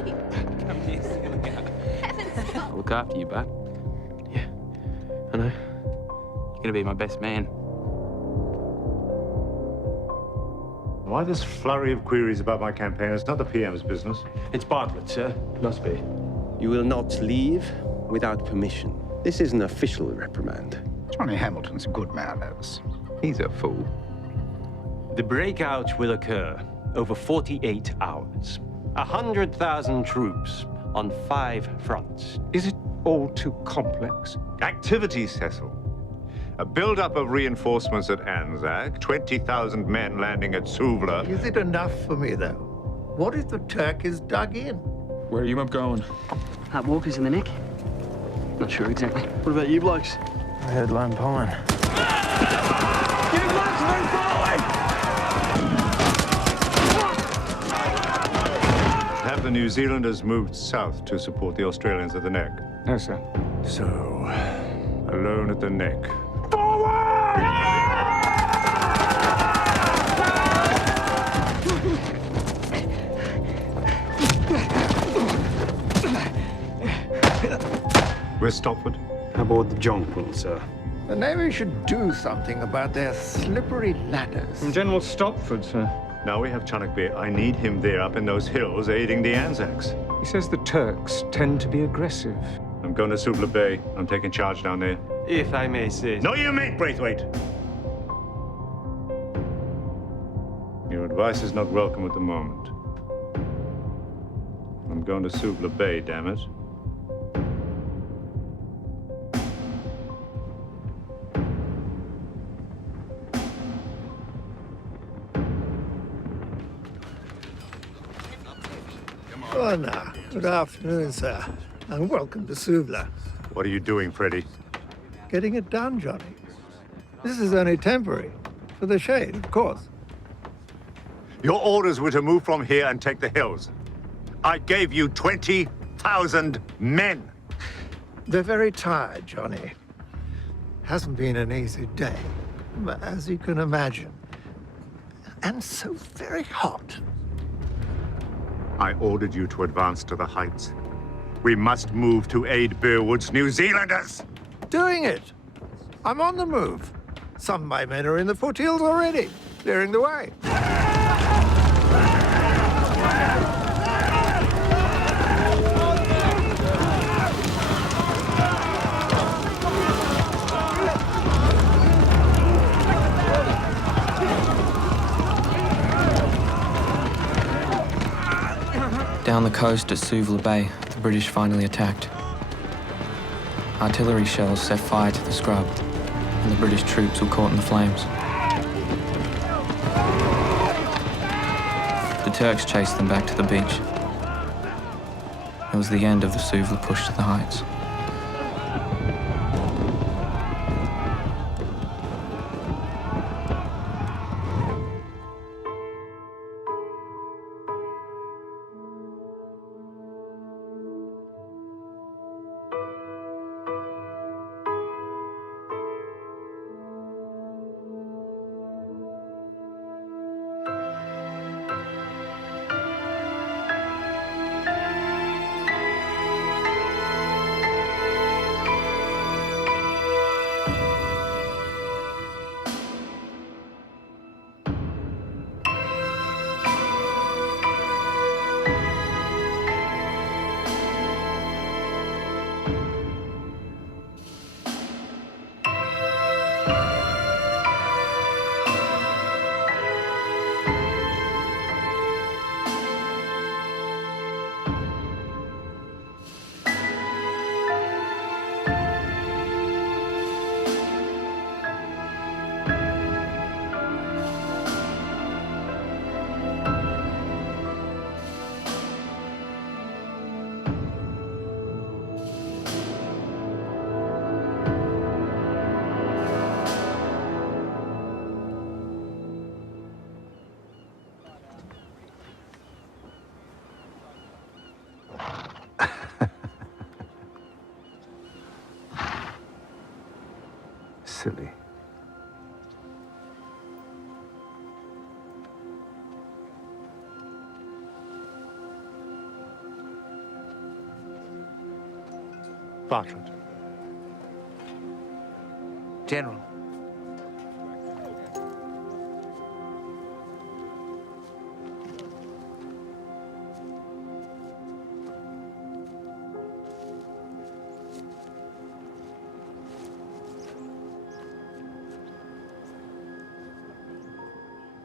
Charlie! Come here, Celia. Heavens, I'll look after you, bud. Yeah, I know. You're gonna be my best man. Why this flurry of queries about my campaign? It's not the PM's business. It's Bartlett, sir. Must be. You will not leave without permission. This is an official reprimand. Johnny Hamilton's a good man, Elvis. He's a fool. The breakout will occur over 48 hours. 100,000 troops on 5 fronts. Is it all too complex? Activity, Cecil. A build-up of reinforcements at Anzac, 20,000 men landing at Suvla. Is it enough for me, though? What if the Turk is dug in? Where are you up going? That walker's in the neck? Not sure exactly. What about you blokes? I heard Lone Pine. You blokes move forward! Have the New Zealanders moved south to support the Australians at the neck? No, sir. So, alone at the neck. Where's Stopford? Aboard the jonquil, sir. The Navy should do something about their slippery ladders. General Stopford, sir. Now we have Chunuk Bay. I need him there up in those hills aiding the Anzacs. He says the Turks tend to be aggressive. I'm going to Suvla Bay. I'm taking charge down there. If I may say. No, you mayn't, Braithwaite. Your advice is not welcome at the moment. I'm going to Suvla Bay, damn it. Oh, now. Good afternoon, sir. And welcome to Suvla. What are you doing, Freddie? Getting it done, Johnny. This is only temporary. For the shade, of course. Your orders were to move from here and take the hills. I gave you 20,000 men. They're very tired, Johnny. Hasn't been an easy day, but as you can imagine. And so very hot. I ordered you to advance to the heights. We must move to aid Bearwood's New Zealanders. Doing it. I'm on the move. Some of my men are in the foothills already, clearing the way. Down the coast at Suvla Bay, the British finally attacked. Artillery shells set fire to the scrub, and the British troops were caught in the flames. The Turks chased them back to the beach. It was the end of the Suvla push to the heights. Bartlett. General.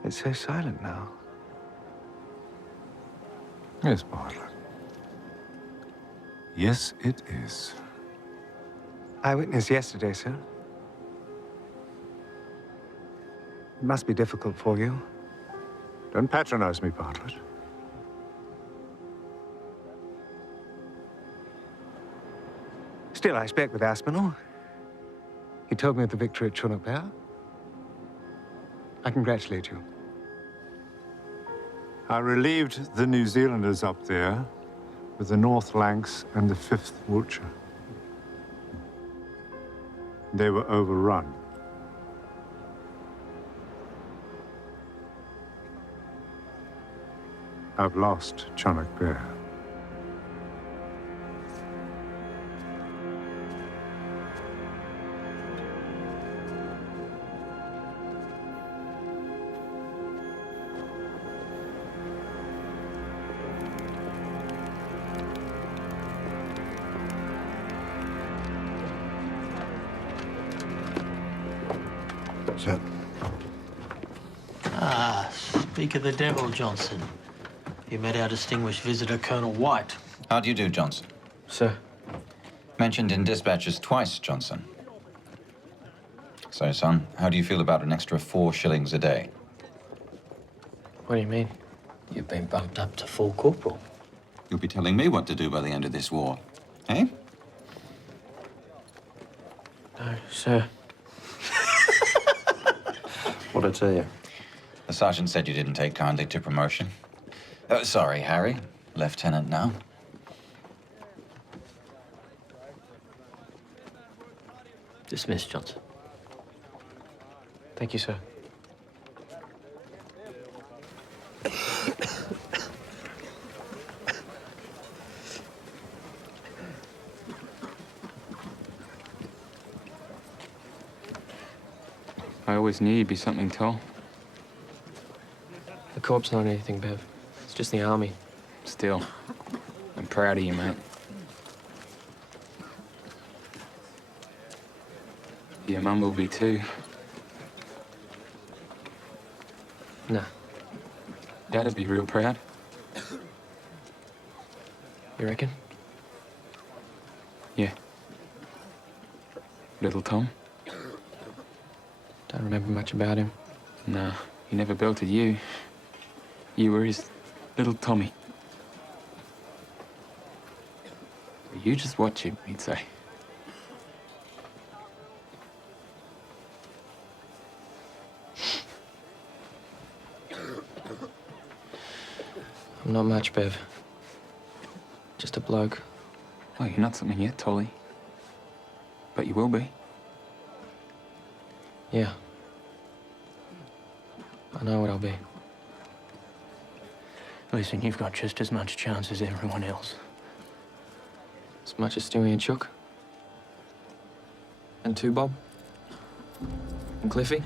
It's so silent now. Yes, Bartlett. Yes, it is. I witnessed yesterday, sir. It must be difficult for you. Don't patronize me, Bartlett. Still, I spoke with Aspinall. He told me of the victory at Chunuk. I congratulate you. I relieved the New Zealanders up there with the North Lancs and the 5th Wiltshire. They were overrun. I've lost Chunuk. Sir. Ah, speak of the devil, Johnson. You met our distinguished visitor, Colonel White. How do you do, Johnson? Sir. Mentioned in dispatches twice, Johnson. So, son, how do you feel about an extra 4 shillings a day? What do you mean? You've been bumped up to full corporal. You'll be telling me what to do by the end of this war, eh? No, sir. What'd I tell you? The sergeant said you didn't take kindly to promotion. Sorry, Harry. Lieutenant now. Dismissed, Johnson. Thank you, sir. I always knew you'd be something tall. The corps not anything, Bev. It's just the army. Still, I'm proud of you, mate. Your mum will be too. Nah. Dad'd be real proud. You reckon? Yeah. Little Tom? Don't remember much about him. Nah, he never belted you. You were his little Tommy. You just watch him, he'd say. I'm not much, Bev. Just a bloke. Well, you're not something yet, Tolly. But you will be. Yeah. I know what I'll be. Listen, you've got just as much chance as everyone else. As much as Stewie and Chuck. And 2 Bob. And Cliffy.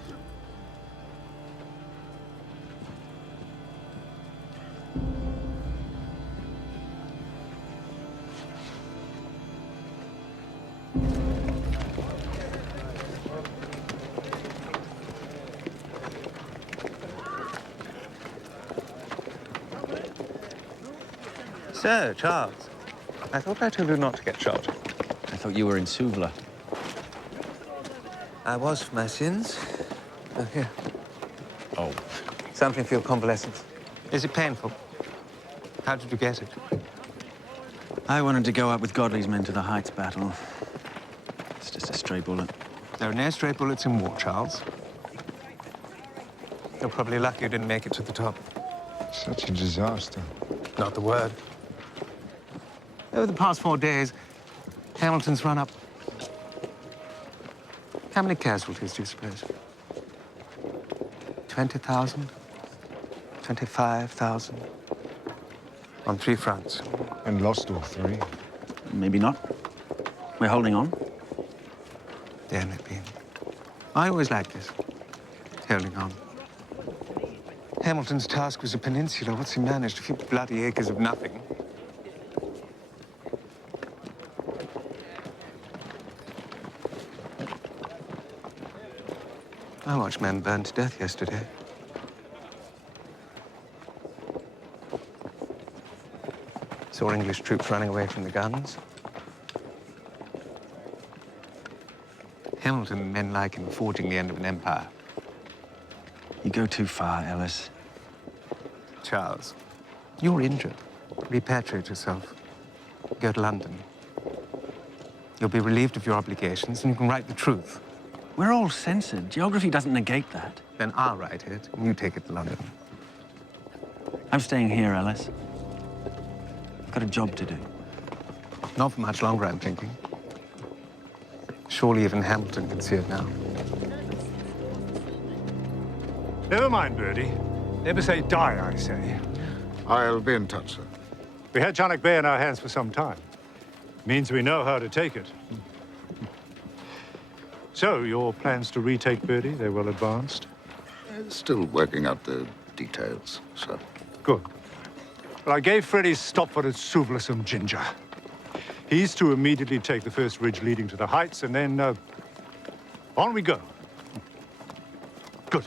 Sir, Charles. I thought I told you not to get shot. I thought you were in Suvla. I was for my sins. Here. Oh. Something for your convalescence. Is it painful? How did you get it? I wanted to go up with Godley's men to the Heights battle. It's just a stray bullet. There are no stray bullets in war, Charles. You're probably lucky you didn't make it to the top. Such a disaster. Not the word. Over the past 4 days, Hamilton's run up. How many casualties do you suppose? 20,000? 25,000? On 3 fronts. And lost all 3. Maybe not. We're holding on. Damn it, Ben. I always like this. Holding on. Hamilton's task was a peninsula. What's he managed? A few bloody acres of nothing. I watched men burn to death yesterday. Saw English troops running away from the guns. Hamilton and men like him forging the end of an empire. You go too far, Ellis. Charles, you're injured. Repatriate yourself. Go to London. You'll be relieved of your obligations and you can write the truth. We're all censored. Geography doesn't negate that. Then I'll write it and you take it to London. I'm staying here, Ellis. I've got a job to do. Not for much longer, I'm thinking. Surely even Hamilton can see it now. Never mind, Birdie. Never say die, I say. I'll be in touch, sir. We had Chunuk Bay in our hands for some time. Means we know how to take it. So, your plans to retake Birdie, they're well advanced? Still working out the details, sir. Good. Well, I gave Freddie Stopford at Suvla some ginger. He's to immediately take the first ridge leading to the heights, and then, on we go. Good.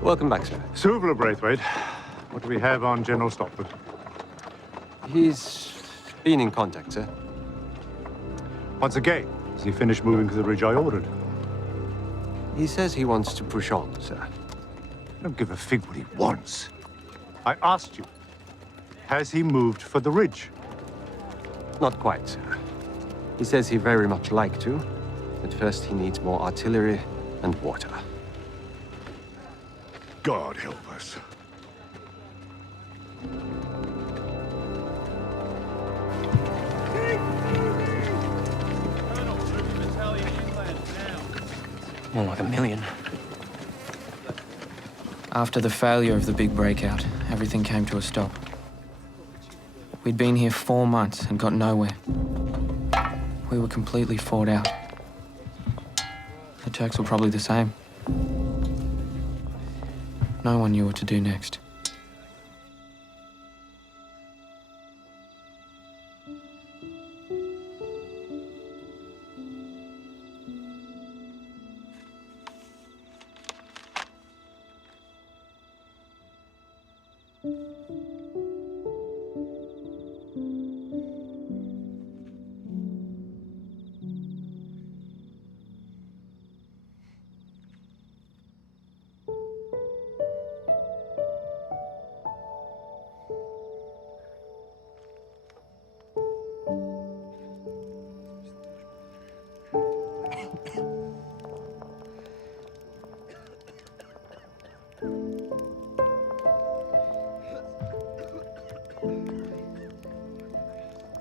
Welcome back, sir. Suvla, Braithwaite. What do we have on General Stopford? He's been in contact, sir. Once again, has he finished moving to the ridge I ordered? He says he wants to push on, sir. Don't give a fig what he wants. I asked you, has he moved for the ridge? Not quite, sir. He says he'd very much like to, but first he needs more artillery and water. God help us. More like 1 million. After the failure of the big breakout, everything came to a stop. We'd been here 4 months and got nowhere. We were completely fought out. The Turks were probably the same. No one knew what to do next.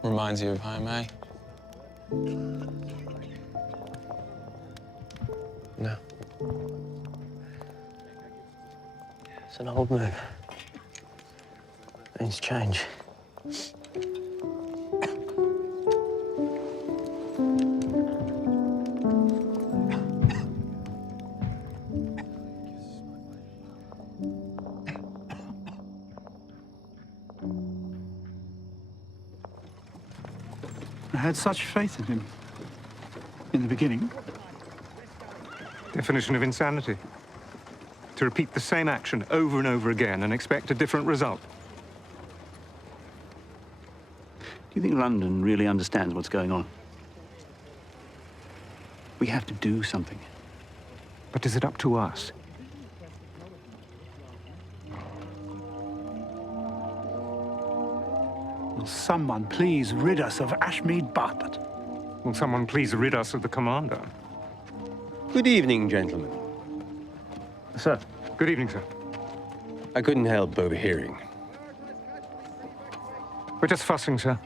Reminds you of home, eh? No. It's an old move. Things change. I had such faith in him. In the beginning. Definition of insanity. To repeat the same action over and over again and expect a different result. Do you think London really understands what's going on? We have to do something. But is it up to us? Will someone please rid us of Ashmead Bartlett? Will someone please rid us of the commander? Good evening, gentlemen. Sir. Good evening, sir. I couldn't help overhearing. We're just fussing, sir.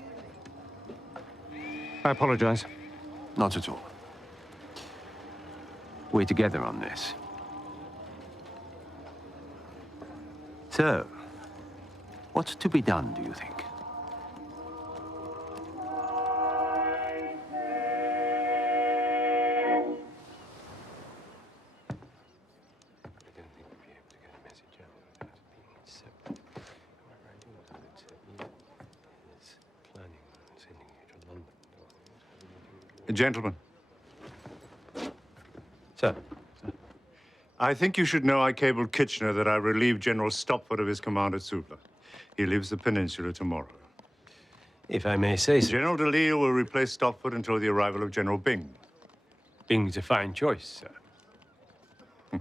I apologize. Not at all. We're together on this. So, what's to be done, do you think? Gentlemen. Sir. I think you should know I cabled Kitchener that I relieved General Stopford of his command at Suvla. He leaves the peninsula tomorrow. If I may say so. General Delisle will replace Stopford until the arrival of General Byng. Bing's a fine choice, sir.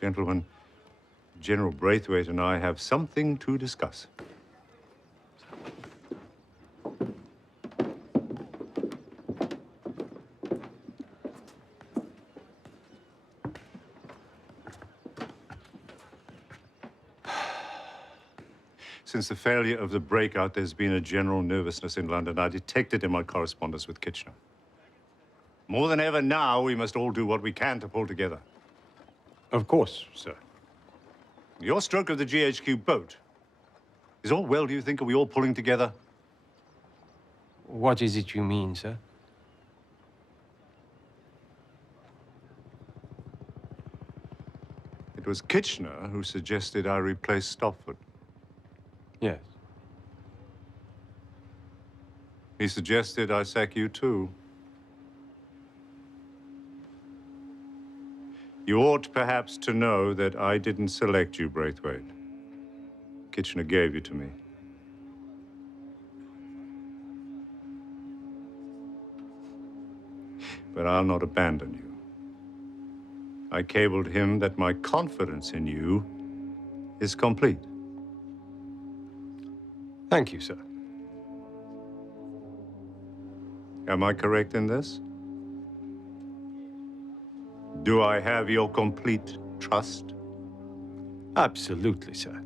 Gentlemen, General Braithwaite and I have something to discuss. Since the failure of the breakout, there's been a general nervousness in London. I detected in my correspondence with Kitchener. More than ever now, we must all do what we can to pull together. Of course, sir. Your stroke of the GHQ boat. Is all well, do you think? Are we all pulling together? What is it you mean, sir? It was Kitchener who suggested I replace Stopford. Yes. He suggested I sack you too. You ought perhaps to know that I didn't select you, Braithwaite. Kitchener gave you to me. But I'll not abandon you. I cabled him that my confidence in you is complete. Thank you, sir. Am I correct in this? Do I have your complete trust? Absolutely, sir.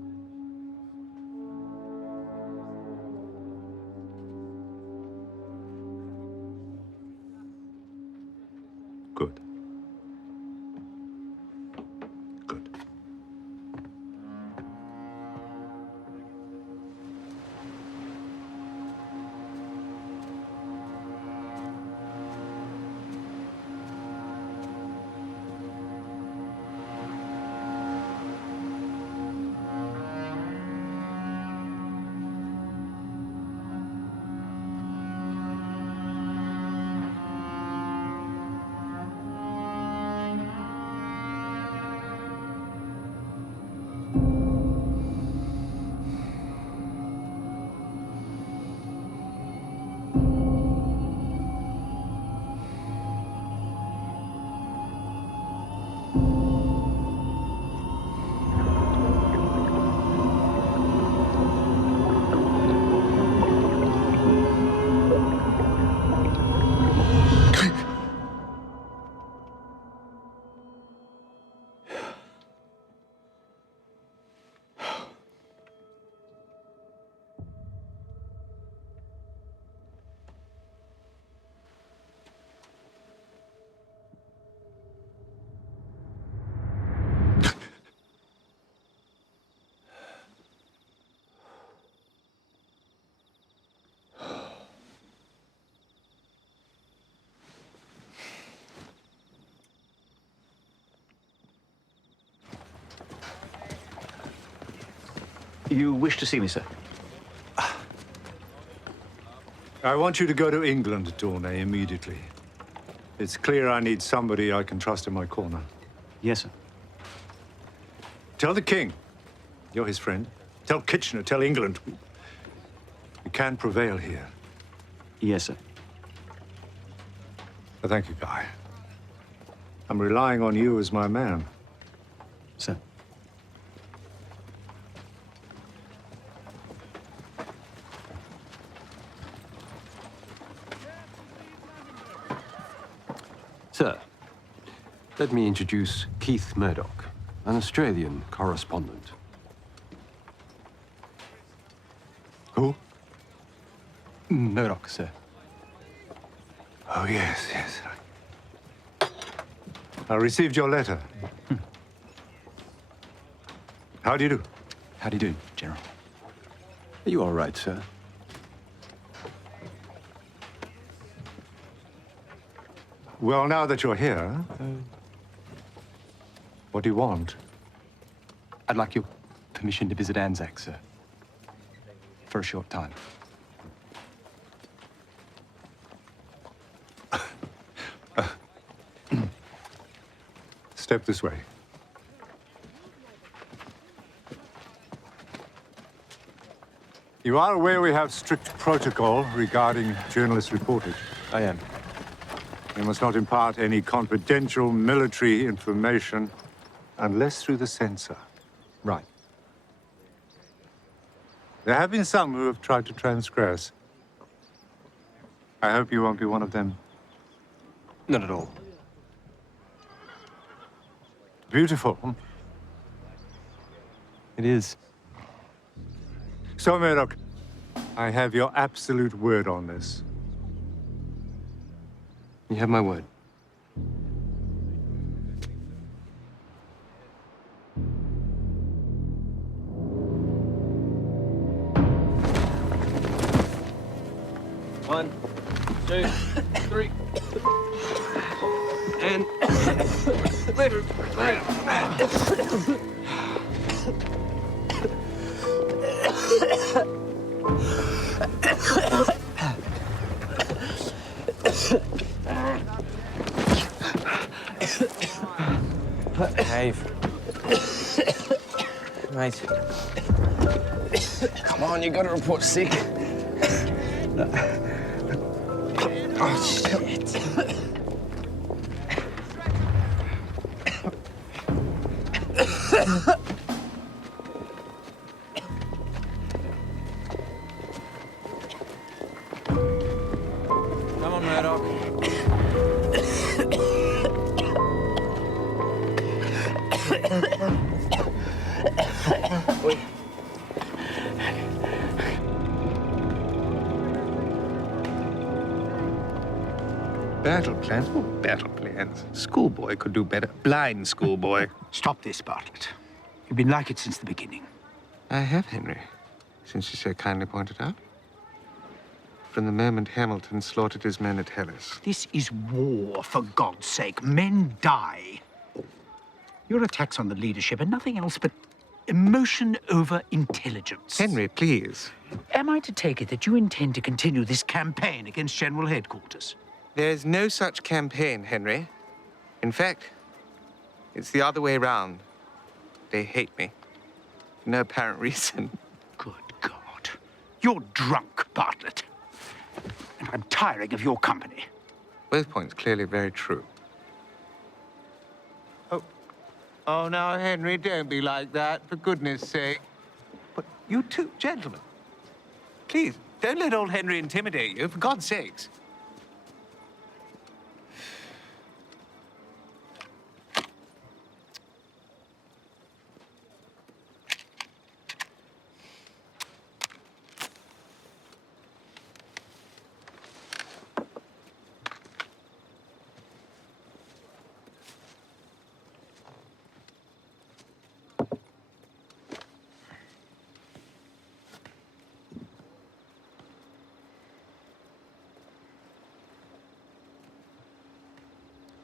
Good. Good. You wish to see me, sir? I want you to go to England, Tournay, immediately. It's clear I need somebody I can trust in my corner. Yes, sir. Tell the king. You're his friend. Tell Kitchener, tell England. We can prevail here. Yes, sir. Thank you, Guy. I'm relying on you as my man. Sir. Sir, let me introduce Keith Murdoch, an Australian correspondent. Who? Murdoch, sir. Oh, yes, yes. I received your letter. How do you do? How do you do, General? Are you all right, sir? Well, now that you're here, what do you want? I'd like your permission to visit Anzac, sir. For a short time. Step this way. You are aware we have strict protocol regarding journalist reportage. I am. You must not impart any confidential military information unless through the censor. Right. There have been some who have tried to transgress. I hope you won't be one of them. Not at all. Beautiful. It is. So, Murdoch, I have your absolute word on this. You have my word. One, two, three. And later. Dave. Mate. Come on, you gotta report sick. Oh, shit. Come on, Murdoch. Battle plans? Oh, battle plans. Schoolboy could do better. Blind schoolboy. Stop this, Bartlett. You've been like it since the beginning. I have, Henry, since you so kindly pointed out. From the moment Hamilton slaughtered his men at Hellas. This is war, for God's sake. Men die. Your attacks on the leadership are nothing else but emotion over intelligence. Henry, please. Am I to take it that you intend to continue this campaign against General Headquarters? There is no such campaign, Henry. In fact, it's the other way round. They hate me. For no apparent reason. Good God. You're drunk, Bartlett. And I'm tiring of your company. Both points clearly very true. Oh, now, Henry, don't be like that, for goodness sake. But you two, gentlemen, please, don't let old Henry intimidate you, for God's sakes.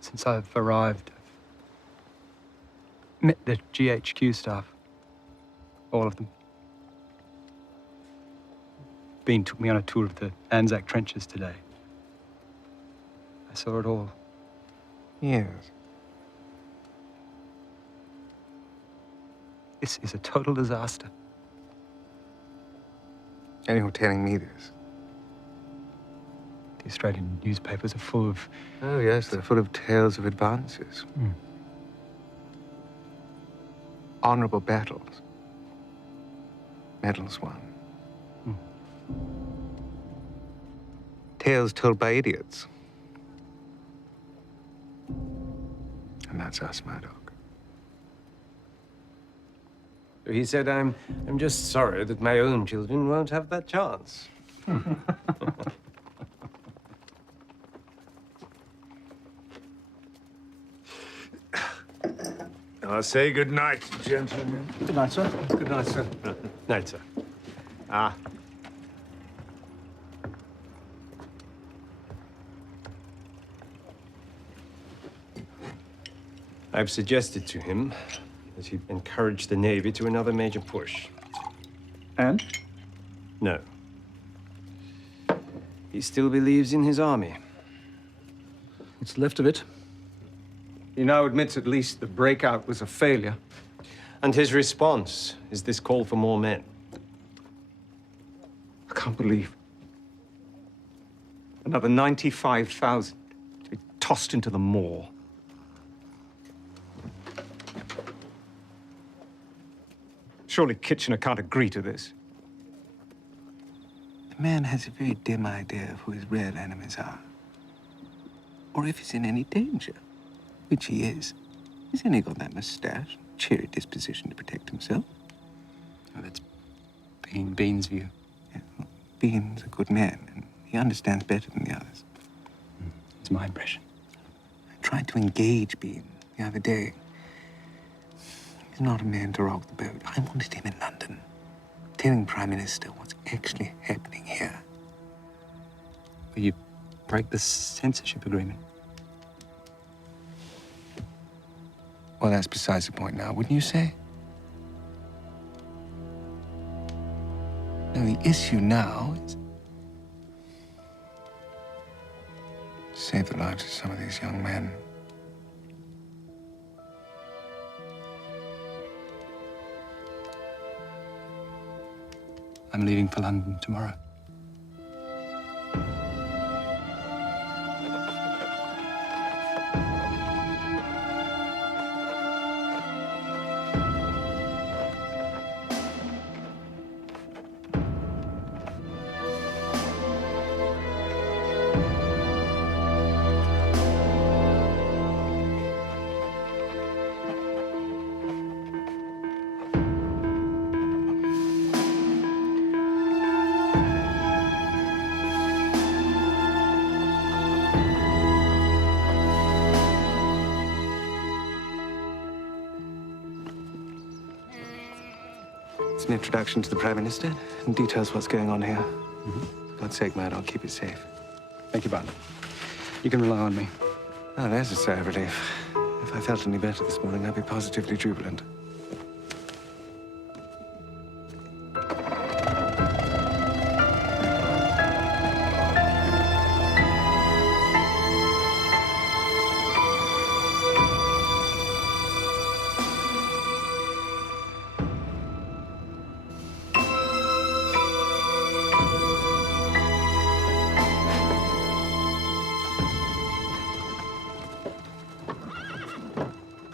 Since I've arrived, I've met the GHQ staff. All of them. Bean took me on a tour of the Anzac trenches today. I saw it all. Yes. This is a total disaster. And you're telling me this? The Australian newspapers are full of... Oh, yes, they're full of tales of advances. Honorable battles. Medals won. Tales told by idiots. That's us, Murdoch. He said, I'm just sorry that my own children won't have that chance. I'll say good night, gentlemen. Good night, sir. Good night, sir. Night, sir. Ah. I've suggested to him that he encourage the Navy to another major push. And? No. He still believes in his army. What's left of it? He now admits at least the breakout was a failure. And his response is this call for more men. I can't believe another 95,000 to be tossed into the maw. Surely Kitchener can't agree to this. The man has a very dim idea of who his real enemies are. Or if he's in any danger, which he is. He's only got that mustache, cheery disposition to protect himself. Well, that's Bean's view. Yeah, well, Bean's a good man, and he understands better than the others. It's my impression. I tried to engage Bean the other day. He's not a man to rock the boat. I wanted him in London, telling Prime Minister what's actually happening here. Will you break the censorship agreement? Well, that's besides the point now, wouldn't you say? No, the issue now is to save the lives of some of these young men. I'm leaving for London tomorrow. It's an introduction to the Prime Minister and details what's going on here. For God's sake, man, I'll keep it safe. Thank you, Barton. You can rely on me. Oh, there's a sigh of relief. If I felt any better this morning, I'd be positively jubilant.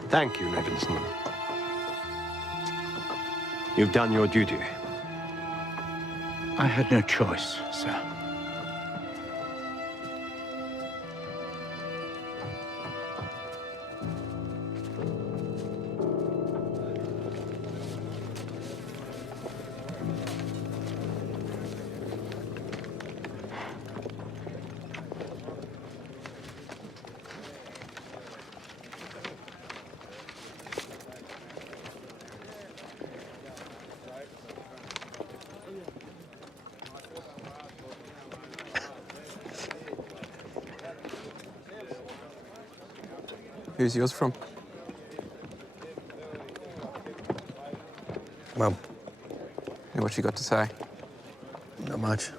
Thank you, Levinson. You've done your duty. I had no choice, sir. Who's yours from? Mum. And what you got to say? Not much.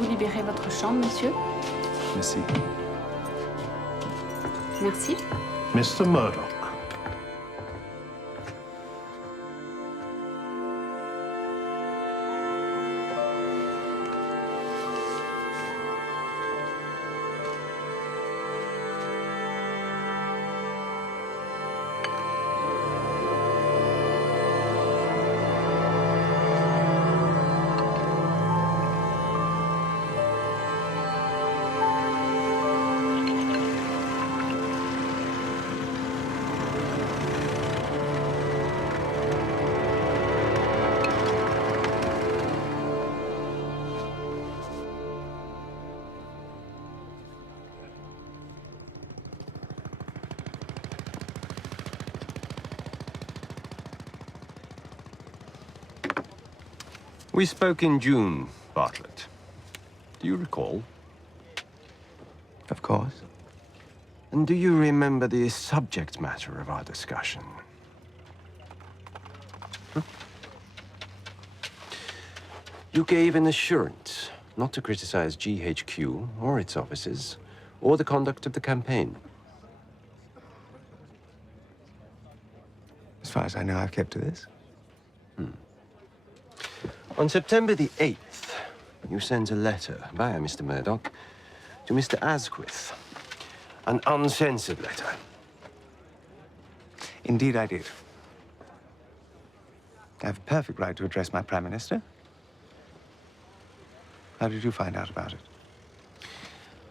Pouvez-vous libérer votre chambre, monsieur? Merci. Merci. Mr. Murdoch. We spoke in June, Bartlett. Do you recall? Of course. And do you remember the subject matter of our discussion? You gave an assurance not to criticize GHQ or its officers or the conduct of the campaign. As far as I know, I've kept to this. On September the 8th, you sent a letter via Mr. Murdoch to Mr. Asquith. An uncensored letter. Indeed, I did. I have a perfect right to address my Prime Minister. How did you find out about it?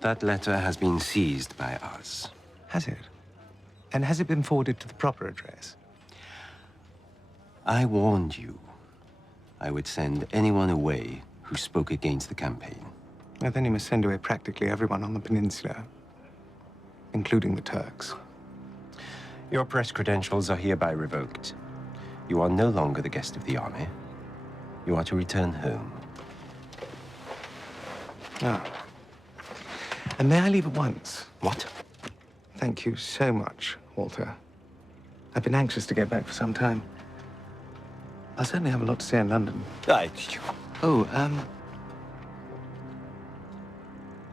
That letter has been seized by us. Has it? And has it been forwarded to the proper address? I warned you I would send anyone away who spoke against the campaign. Well, then you must send away practically everyone on the peninsula, including the Turks. Your press credentials are hereby revoked. You are no longer the guest of the army. You are to return home. Ah. And may I leave at once? What? Thank you so much, Walter. I've been anxious to get back for some time. I'll certainly have a lot to say in London.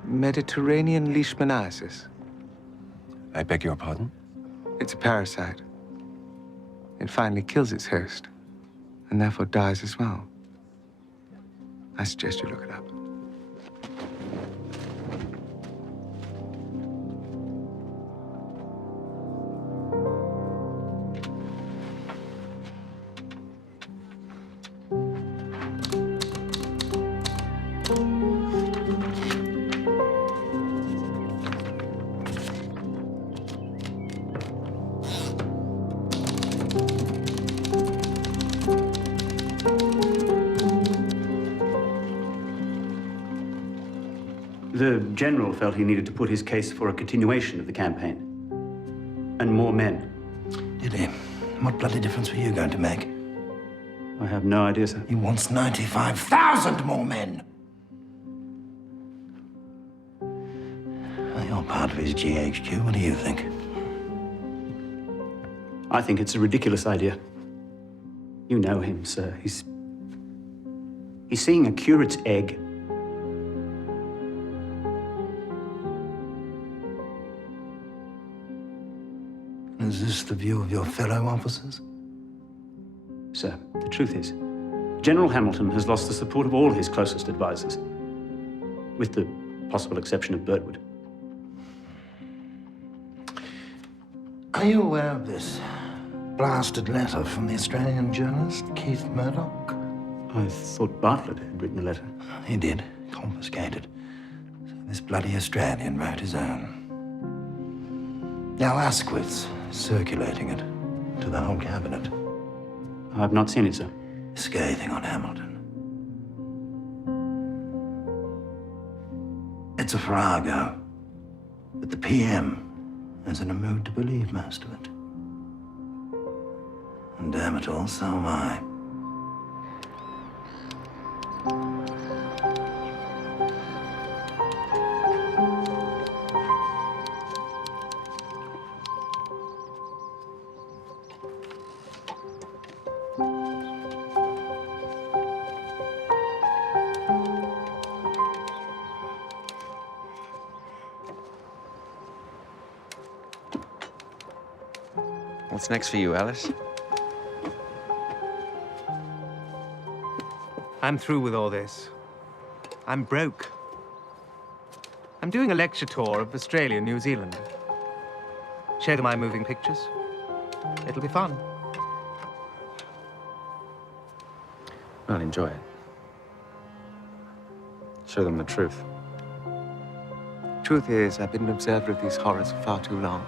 Mediterranean leishmaniasis. I beg your pardon? It's a parasite. It finally kills its host, and therefore dies as well. I suggest you look it up. The general felt he needed to put his case for a continuation of the campaign. And more men. Did he? What bloody difference were you going to make? I have no idea, sir. He wants 95,000 more men! Well, you're part of his GHQ. What do you think? I think it's a ridiculous idea. You know him, sir. He's seeing a curate's egg. Is this the view of your fellow officers? Sir, the truth is, General Hamilton has lost the support of all his closest advisors, with the possible exception of Birdwood. Are you aware of this blasted letter from the Australian journalist, Keith Murdoch? I thought Bartlett had written the letter. He did. Confiscated. So this bloody Australian wrote his own. Now Asquith's circulating it to the whole cabinet. I've not seen it, sir. Scathing on Hamilton. It's a farrago, but the PM is in a mood to believe most of it. And damn it all, so am I. What's next for you, Alice? I'm through with all this. I'm broke. I'm doing a lecture tour of Australia and New Zealand. Show them my moving pictures. It'll be fun. I'll enjoy it. Show them the truth. Truth is, I've been an observer of these horrors for far too long.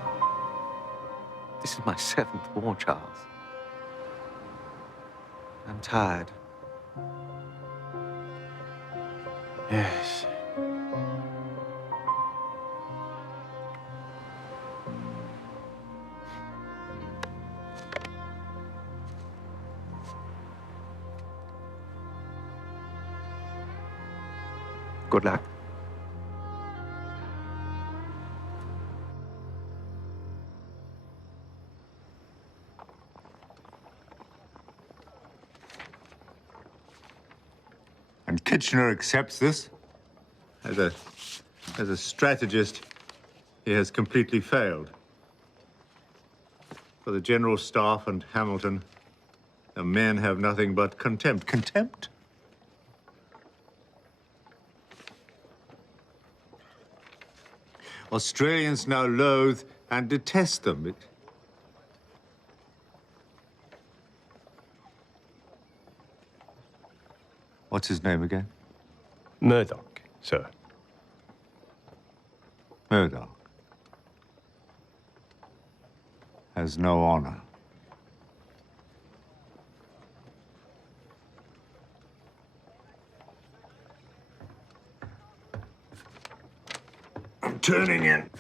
This is my 7th war, Charles. I'm tired. Yes. Good luck. And Kitchener accepts this? As a strategist, he has completely failed. For the General Staff and Hamilton, the men have nothing but contempt. Contempt? Australians now loathe and detest them. What's his name again? Murdoch, sir. Murdoch. Has no honor. I'm turning in.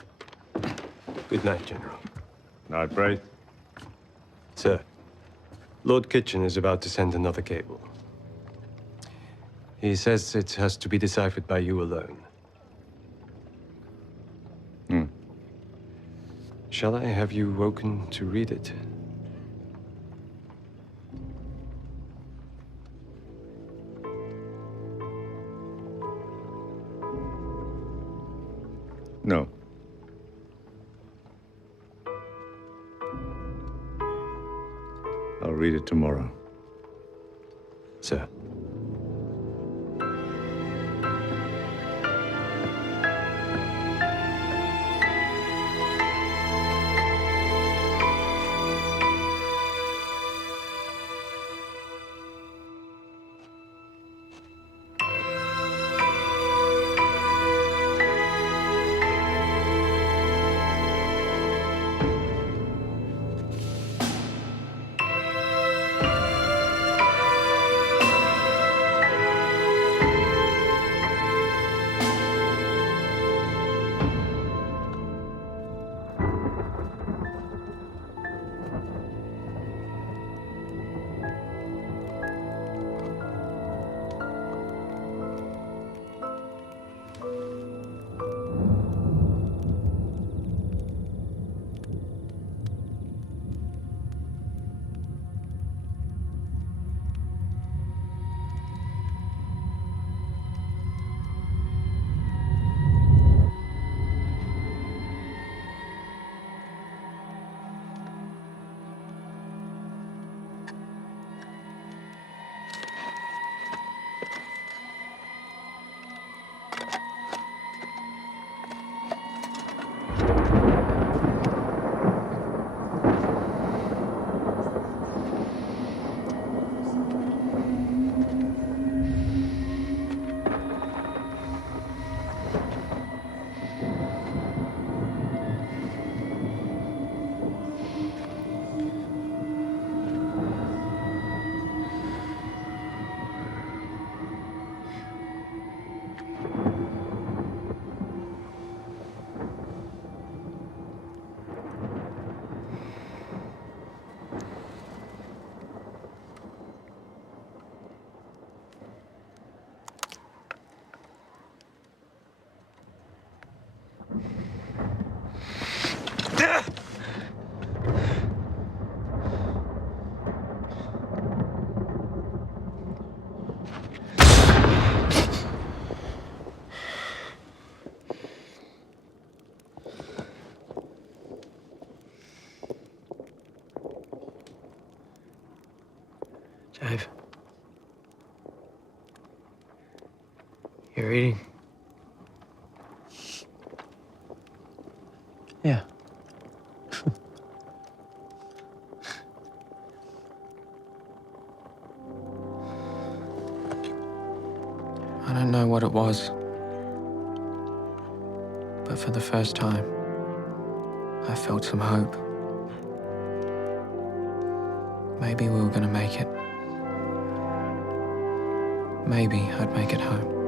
Good night, General. Night, Braith. Sir, Lord Kitchener is about to send another cable. He says it has to be deciphered by you alone. Shall I have you woken to read it? No. I'll read it tomorrow. Sir. Dave. You're eating? Yeah. I don't know what it was, but for the first time, I felt some hope. Maybe we were gonna make it. Maybe I'd make it home.